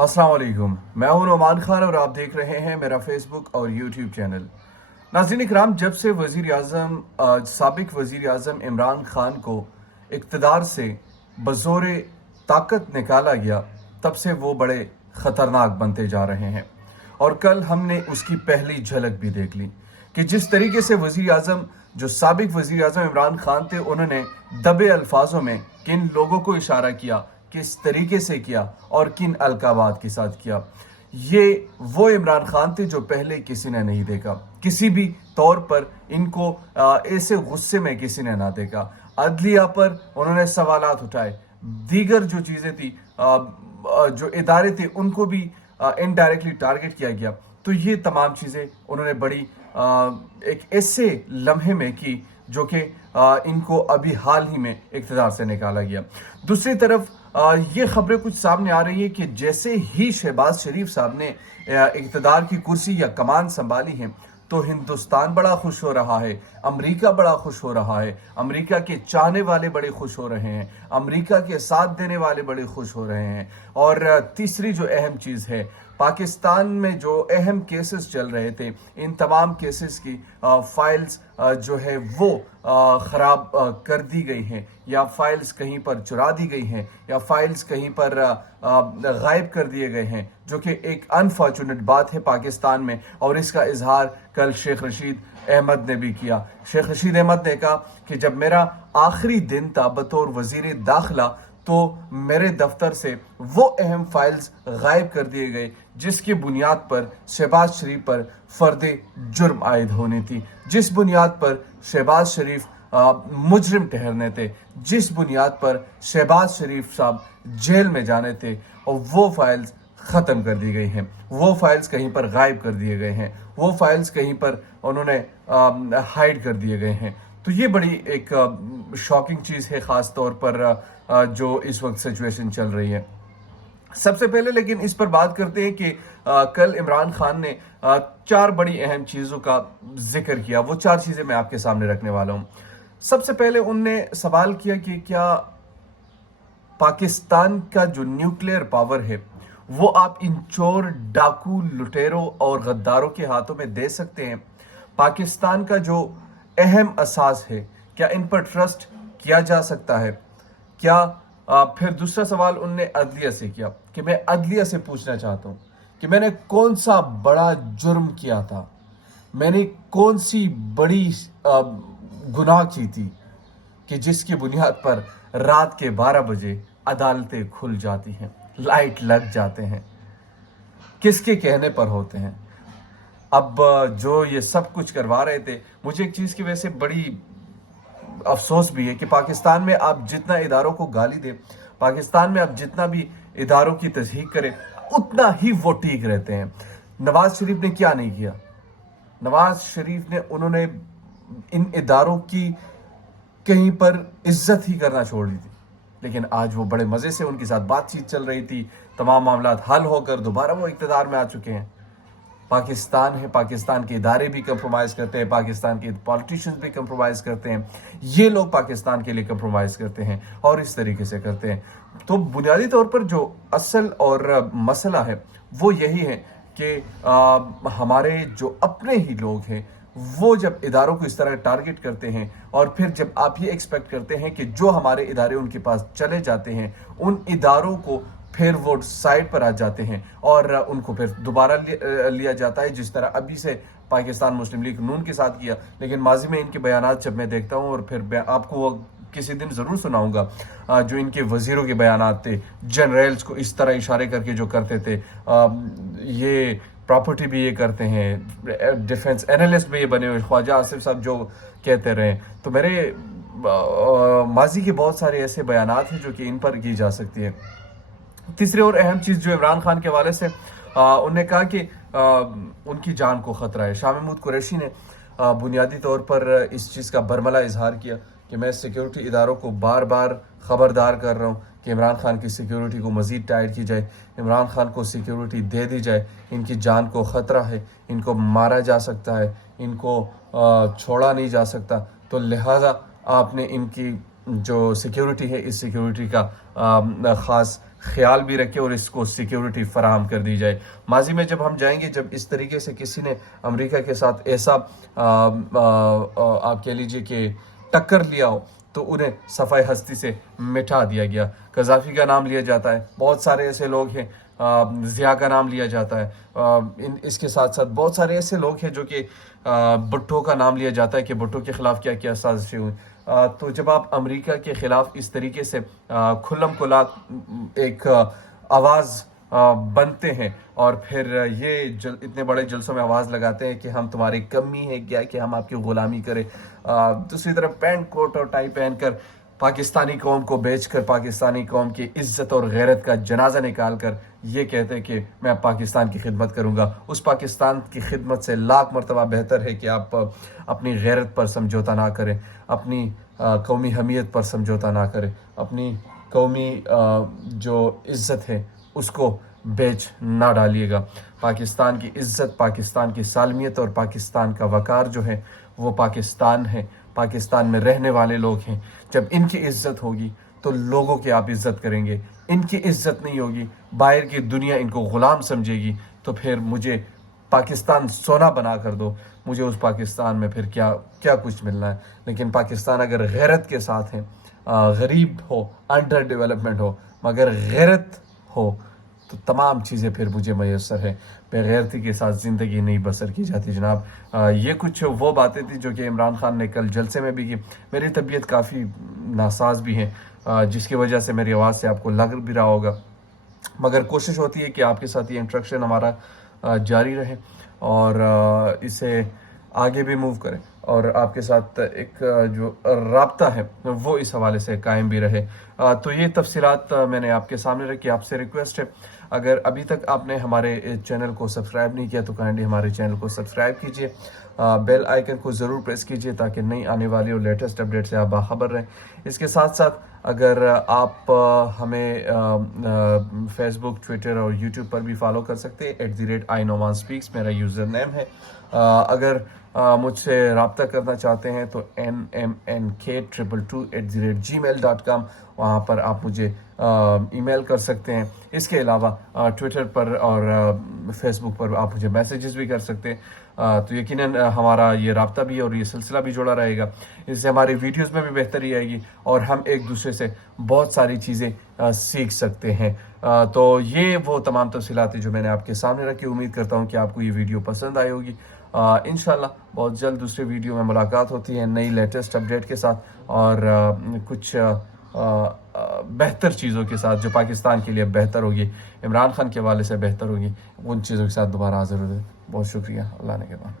अस्सलाम वालेकुम, मैं हूं नोमान खान और आप देख रहे हैं मेरा फेसबुक और यूट्यूब चैनल। नाज़रीन इकराम, जब से साबिक वज़ीर आज़म इमरान खान को इक़्तिदार से बज़ोरे ताकत निकाला गया, तब से वो बड़े ख़तरनाक बनते जा रहे हैं। और कल हमने उसकी पहली झलक भी देख ली कि जिस तरीके से वज़ीर आज़म जो साबिक वज़ीर आज़म इमरान खान थे, उन्होंने दबे अल्फाजों में किन लोगों को इशारा किया, किस तरीके से किया और किन अलकाबात के साथ किया। ये वो इमरान खान थे जो पहले किसी ने नहीं देखा, किसी भी तौर पर इनको ऐसे गुस्से में किसी ने ना देखा। अदलिया पर उन्होंने सवालात उठाए, दीगर जो चीज़ें थी, जो इदारे थे, उनको भी इनडायरेक्टली टारगेट किया गया। तो ये तमाम चीज़ें उन्होंने बड़ी एक ऐसे लम्हे में की जो कि इनको अभी हाल ही में इक़्तिदार से निकाला गया। दूसरी तरफ ये खबरें कुछ सामने आ रही है कि जैसे ही शहबाज शरीफ साहब ने इक़्तिदार की कुर्सी या कमान संभाली है, तो हिंदुस्तान बड़ा खुश हो रहा है, अमेरिका बड़ा खुश हो रहा है, अमेरिका के चाहने वाले बड़े खुश हो रहे हैं, अमेरिका के साथ देने वाले बड़े खुश हो रहे हैं। और तीसरी जो अहम चीज़ है, पाकिस्तान में जो अहम केसेस चल रहे थे, इन तमाम केसेस की फाइल्स जो है वो ख़राब कर दी गई हैं, या फाइल्स कहीं पर चुरा दी गई हैं, या फाइल्स कहीं पर गायब कर दिए गए हैं, जो कि एक अनफॉर्चुनेट बात है पाकिस्तान में। और इसका इजहार कल शेख रशीद अहमद ने भी किया। शेख रशीद अहमद ने कहा कि जब मेरा आखिरी दिन था बतौर वज़ीर दाखिला, तो मेरे दफ्तर से वो अहम फाइल्स गायब कर दिए गए जिसकी बुनियाद पर शहबाज शरीफ पर फर्दे जुर्म आयद होनी थी, जिस बुनियाद पर शहबाज शरीफ मुजरिम ठहरने थे, जिस बुनियाद पर शहबाज शरीफ साहब जेल में जाने थे, और वो फाइल्स ख़त्म कर दी गई हैं, वो फाइल्स कहीं पर गायब कर दिए गए हैं, वो फाइल्स कहीं पर उन्होंने हाइड कर दिए गए हैं। तो ये बड़ी एक शॉकिंग चीज़ है, ख़ास तौर पर जो इस वक्त सिचुएशन चल रही है। सबसे पहले लेकिन इस पर बात करते हैं कि कल इमरान खान ने चार बड़ी अहम चीज़ों का जिक्र किया। वो चार चीज़ें मैं आपके सामने रखने वाला हूँ। सबसे पहले उनने सवाल किया कि क्या पाकिस्तान का जो न्यूक्लियर पावर है वो आप इन चोर, डाकू, लुटेरों और गद्दारों के हाथों में दे सकते हैं? पाकिस्तान का जो अहम असास है, क्या इन पर ट्रस्ट किया जा सकता है? क्या फिर दूसरा सवाल उनने अदलिया से किया कि मैं अदलिया से पूछना चाहता हूं कि मैंने कौन सा बड़ा जुर्म किया था, मैंने कौन सी बड़ी गुनाह की थी कि जिसकी बुनियाद पर रात के 12 बजे अदालतें खुल जाती हैं, लाइट लग जाते हैं, किसके कहने पर होते हैं? अब जो ये सब कुछ करवा रहे थे, मुझे एक चीज़ की वजह से बड़ी अफसोस भी है कि पाकिस्तान में आप जितना इदारों को गाली दें, पाकिस्तान में आप जितना भी इदारों की तस्दीक करें, उतना ही वो ठीक रहते हैं। नवाज शरीफ ने क्या नहीं किया? नवाज शरीफ ने उन्होंने इन इदारों की कहीं पर इज्जत ही करना छोड़ दी थी, लेकिन आज वो बड़े मज़े से उनके साथ बातचीत चल रही थी, तमाम मामला हल होकर दोबारा वो इक़्तिदार में आ चुके हैं। पाकिस्तान है, पाकिस्तान के इदारे भी कंप्रोमाइज़ करते हैं, पाकिस्तान के पॉलिटिशियंस भी कंप्रोमाइज़ करते हैं, ये लोग पाकिस्तान के लिए कंप्रोमाइज़ करते हैं और इस तरीके से करते हैं। तो बुनियादी तौर पर जो असल और मसला है वो यही है कि हमारे जो अपने ही लोग हैं, वो जब इदारों को इस तरह टारगेट करते हैं, और फिर जब आप ये एक्सपेक्ट करते हैं कि जो हमारे इदारे उनके पास चले जाते हैं, उन इदारों को फिर वो साइड पर आ जाते हैं और उनको फिर दोबारा लिया जाता है, जिस तरह अभी से पाकिस्तान मुस्लिम लीग नून के साथ किया। लेकिन माजी में इनके बयानात जब मैं देखता हूँ, और फिर आपको वो किसी दिन ज़रूर सुनाऊंगा जो इनके वज़ीरों के बयानात थे, जनरल्स को इस तरह इशारे करके जो करते थे, ये प्रॉपर्टी भी ये करते हैं, डिफेंस एनालिस्ट भी ये बने हुए, ख्वाजा आसिफ साहब जो कहते रहे। तो मेरे माजी के बहुत सारे ऐसे बयानात हैं जो कि इन पर की जा सकती है। तीसरी और अहम चीज़ जो इमरान खान के हवाले से उन्होंने कहा कि उनकी जान को ख़तरा है। शाह महमूद कुरैशी ने बुनियादी तौर पर इस चीज़ का बरमला इजहार किया कि मैं सिक्योरिटी इदारों को बार बार ख़बरदार कर रहा हूँ कि इमरान खान की सिक्योरिटी को मज़ीद टाइट की जाए, इमरान खान को सिक्योरिटी दे दी जाए, इनकी जान को ख़तरा है, इनको मारा जा सकता है, इनको छोड़ा नहीं जा सकता। तो लिहाजा आपने इनकी जो सिक्योरिटी है, इस सिक्योरिटी का ख़ास خیال بھی رکھے اور اس کو سیکیورٹی فراہم کر دی جائے. ماضی میں جب ہم جائیں گے، جب اس طریقے سے کسی نے امریکہ کے ساتھ ایسا آپ کہہ لیجئے کہ ٹکر لیا ہو تو انہیں صفحہ ہستی سے مٹا دیا گیا. قذافی کا نام لیا جاتا ہے، بہت سارے ایسے لوگ ہیں، ضیاء کا نام لیا جاتا ہے، اس کے ساتھ ساتھ بہت سارے ایسے لوگ ہیں جو کہ بھٹو کا نام لیا جاتا ہے کہ بھٹو کے خلاف کیا کیا سازشیں ہوئی. تو جب آپ امریکہ کے خلاف اس طریقے سے کھلم کھلا ایک آواز بنتے ہیں اور پھر یہ اتنے بڑے جلسوں میں آواز لگاتے ہیں کہ ہم تمہاری کمی ہے کیا کہ ہم آپ کی غلامی کریں، دوسری طرف پینٹ کوٹ اور ٹائی پہن کر پاکستانی قوم کو بیچ کر پاکستانی قوم کی عزت اور غیرت کا جنازہ نکال کر یہ کہتے ہیں کہ میں پاکستان کی خدمت کروں گا. اس پاکستان کی خدمت سے لاکھ مرتبہ بہتر ہے کہ آپ اپنی غیرت پر سمجھوتا نہ کریں، اپنی قومی حمیت پر سمجھوتا نہ کریں، اپنی قومی جو عزت ہے اس کو بیچ نہ ڈالیے گا. پاکستان کی عزت، پاکستان کی سالمیت اور پاکستان کا وقار جو ہے وہ پاکستان ہے، پاکستان میں رہنے والے لوگ ہیں. جب ان کی عزت ہوگی تو لوگوں کی آپ عزت کریں گے. ان کی عزت نہیں ہوگی، باہر کی دنیا ان کو غلام سمجھے گی، تو پھر مجھے پاکستان سونا بنا کر دو، مجھے اس پاکستان میں پھر کیا کچھ ملنا ہے. لیکن پاکستان اگر غیرت کے ساتھ ہے، غریب ہو، انڈر ڈیولپمنٹ ہو، مگر غیرت ہو تو تمام چیزیں پھر مجھے میسر ہے. بے غیرتی کے ساتھ زندگی نہیں بسر کی جاتی جناب. یہ کچھ وہ باتیں تھیں جو کہ عمران خان نے کل جلسے میں بھی کی. میری طبیعت کافی ناساز بھی ہے، جس کی وجہ سے میری آواز سے آپ کو لگ بھی رہا ہوگا، مگر کوشش ہوتی ہے کہ آپ کے ساتھ یہ انٹریکشن ہمارا جاری رہے اور اسے آگے بھی موو کریں اور آپ کے ساتھ ایک جو رابطہ ہے وہ اس حوالے سے قائم بھی رہے. تو یہ تفصیلات میں نے آپ کے سامنے رکھی. آپ سے ریکویسٹ ہے، اگر ابھی تک آپ نے ہمارے چینل کو سبسکرائب نہیں کیا تو کائنڈلی ہمارے چینل کو سبسکرائب کیجئے، بیل آئیکن کو ضرور پریس کیجئے تاکہ نئی آنے والی اور لیٹسٹ اپڈیٹ سے آپ باخبر رہیں. اس کے ساتھ ساتھ اگر آپ ہمیں فیس بک، ٹویٹر اور یوٹیوب پر بھی فالو کر سکتے ہیں، @inOmanSpeaks میرا یوزر نیم ہے. اگر مجھ سے رابطہ کرنا چاہتے ہیں تو nmnk222@gmail.com، وہاں پر آپ مجھے ای میل کر سکتے ہیں. اس کے علاوہ ٹویٹر پر اور فیس بک پر آپ مجھے میسیجز بھی کر سکتے ہیں. تو یقیناً ہمارا یہ رابطہ بھی اور یہ سلسلہ بھی جڑا رہے گا. اس سے ہماری ویڈیوز میں بھی بہتری آئے گی اور ہم ایک دوسرے سے بہت ساری چیزیں سیکھ سکتے ہیں. تو یہ وہ تمام تفصیلات جو میں نے آپ کے سامنے رکھی. امید کرتا ہوں کہ آپ کو یہ ویڈیو پسند آئی ہوگی. انشاءاللہ بہت جلد دوسرے ویڈیو میں ملاقات ہوتی ہے نئی لیٹسٹ اپڈیٹ کے ساتھ اور کچھ بہتر چیزوں کے ساتھ جو پاکستان کے لیے بہتر ہوگی، عمران خان کے حوالے سے بہتر ہوگی. ان چیزوں کے ساتھ دوبارہ حاضر ہوگی. بہت شکریہ. اللہ نے کے بعد.